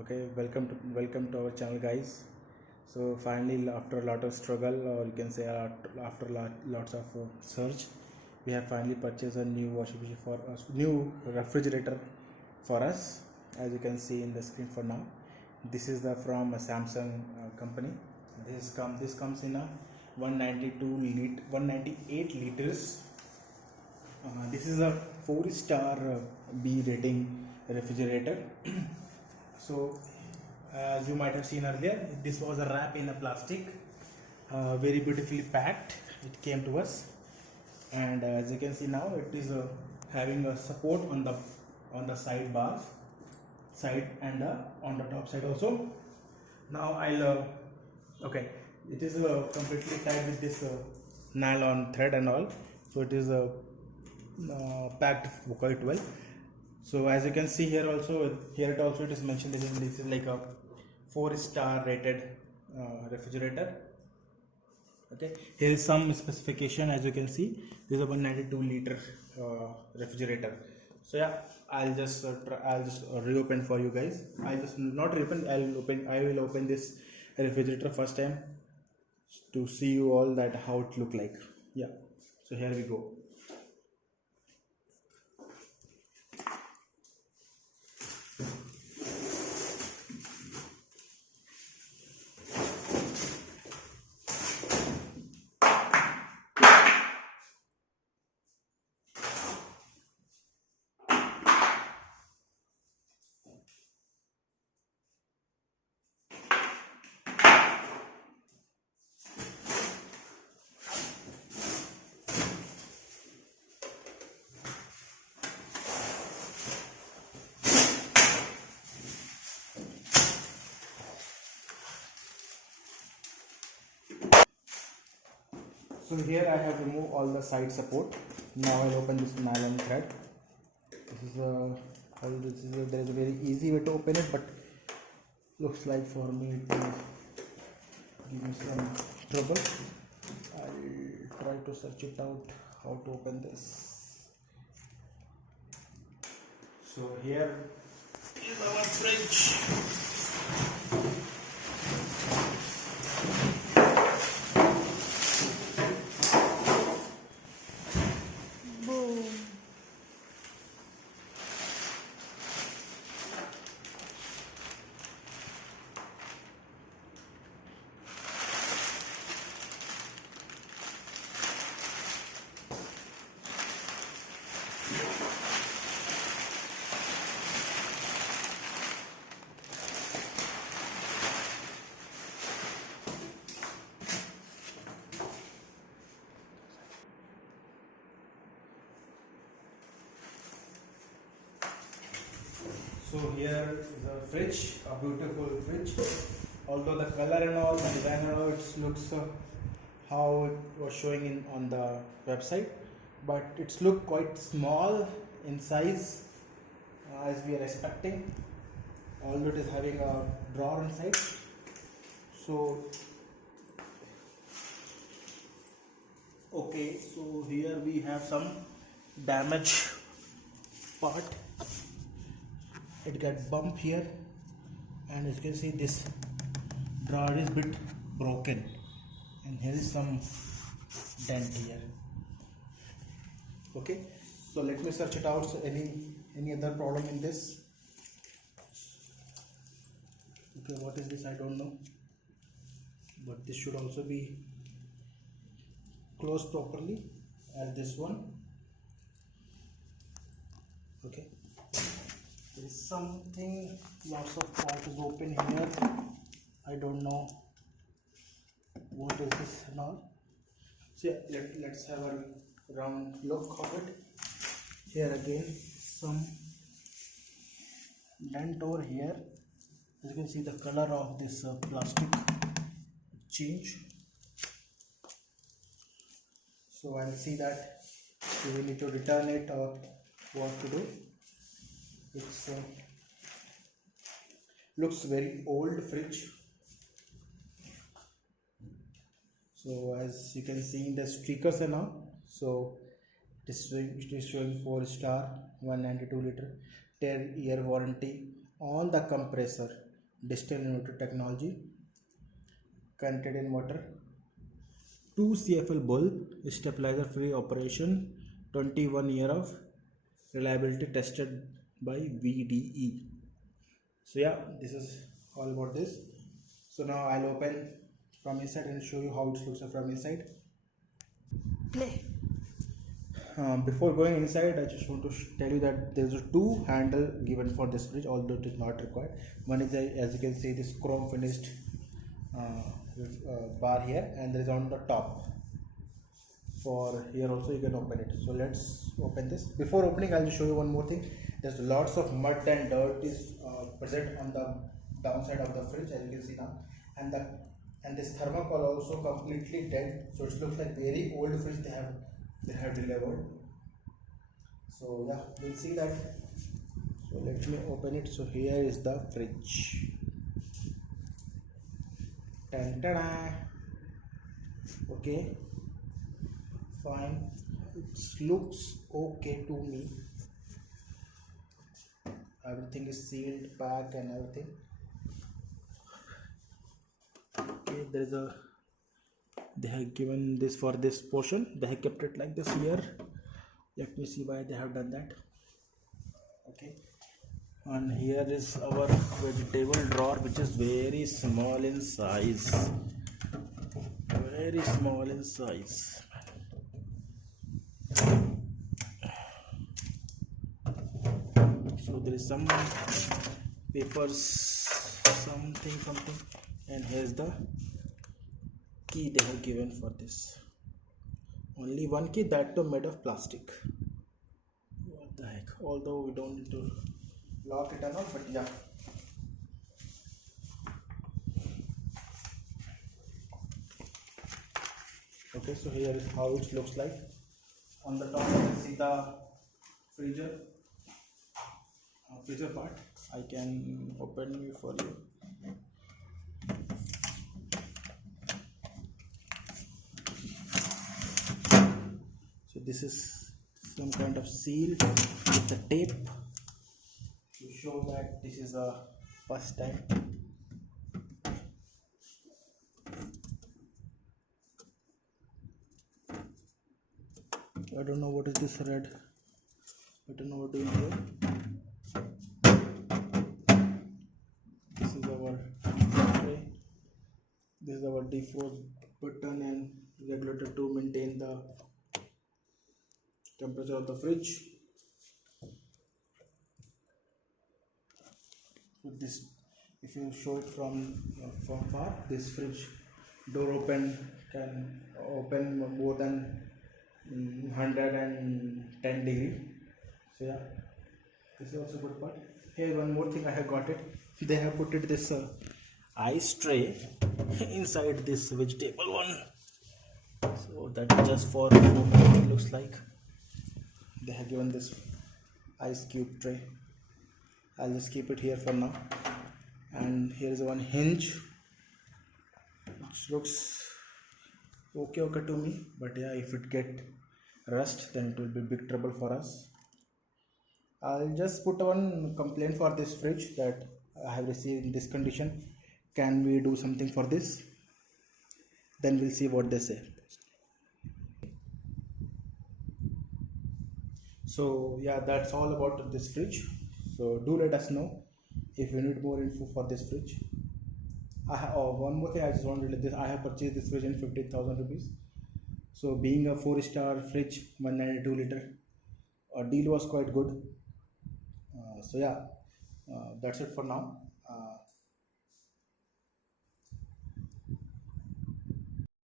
Okay, welcome to our channel, guys. So finally, after a lot of struggle, or you can say after lots of search, we have finally purchased a new washing machine for us, new refrigerator for us. As you can see in the screen for now, this is the from a Samsung company. This comes in a 198 liters. This is a 4-star B rating refrigerator. So as you might have seen earlier, this was a wrap in a plastic, very beautifully packed. It came to us, and as you can see now, it is having a support on the side bars, side and on the top side also. Now I'll okay, it is completely tied with this nylon thread and all, so it is packed quite well. So as you can see here also, it is mentioned that this is like a 4-star rated refrigerator. Okay, here is some specification. As you can see, this is a 192 liter refrigerator. So yeah, I'll just reopen for you guys. I will open this refrigerator first time to see you all that how it look like. Yeah, so here we go. So here I have removed all the side support. Now I'll open this nylon thread. There is a very easy way to open it, but looks like for me it will give me some trouble. I'll try to search it out how to open this. So here is our fridge. So here is a fridge, a beautiful fridge. Although the color and all, the design and all, it looks how it was showing on the website, but it's look quite small in size as we are expecting. Although it is having a drawer inside. So okay, so here we have some damage part. It got bump here, and as you can see, this drawer is bit broken, and here is some dent here. Okay, so let me search it out. So any other problem in this? Okay, what is this? I don't know, but this should also be closed properly as this one. Okay, there is something, lots of part is open here. I don't know what is this and all. So yeah, let's have a round look of it. Here again some dent over here. As you can see, the color of this plastic change. So I'll see that we need to return it or what to do. It's looks very old fridge. So as you can see in the stickers and all, so it is showing 4-star 192 liter 10-year warranty on the compressor. digital inverter technology, connected inverter, 2 CFL bulb, stabilizer free operation, 21 year of reliability tested by VDE. So yeah, this is all about this. So now I'll open from inside and show you how it looks from inside. Play. Before going inside, I just want to tell you that there's a 2 handle given for this fridge, although it is not required. One is, as you can see, this chrome finished bar here, and there is on the top. For here also you can open it. So let's open this. Before opening, I'll show you one more thing. There's lots of mud and dirt is present on the downside of the fridge, as you can see now, and this thermocol also completely dead. So it looks like very old fridge they have delivered. So yeah, we'll see that. So let me open it. So here is the fridge. Dun-da-da. Okay, fine, it looks okay to me. Everything is sealed, packed and everything. Okay, there is a, they have given this for this portion, they have kept it like this here. Let me see why they have done that. Okay, and here is our vegetable drawer, which is very small in size, very small in size. So there is some papers, something, and here's the key they have given for this. Only one key, that too made of plastic. What the heck? Although we don't need to lock it or not, but yeah. Okay, so here is how it looks like. On the top you can see the freezer part. I can open it for you. So this is some kind of seal with the tape to show that this is a first time. I don't know what is this red. I don't know what to do here. This is our tray. This is our defrost button and regulator to maintain the temperature of the fridge. With this, if you show it from far, this fridge door can open more than 110 degree. So yeah, this is also good part. Here one more thing, I have got it. They have put it this ice tray inside this vegetable one. So that is just for food. It looks like they have given this ice cube tray. I'll just keep it here for now. And here is one hinge, which looks okay to me, but yeah, if it get rust, then it will be big trouble for us. I'll just put one complaint for this fridge that I have received in this condition. Can we do something for this? Then we'll see what they say. So yeah, that's all about this fridge. So do let us know if you need more info for this fridge. One more thing I just wanted to let this. I have purchased this fridge in 15,000 rupees. So being a 4-star fridge, 192 liter, deal was quite good. So yeah, that's it for now.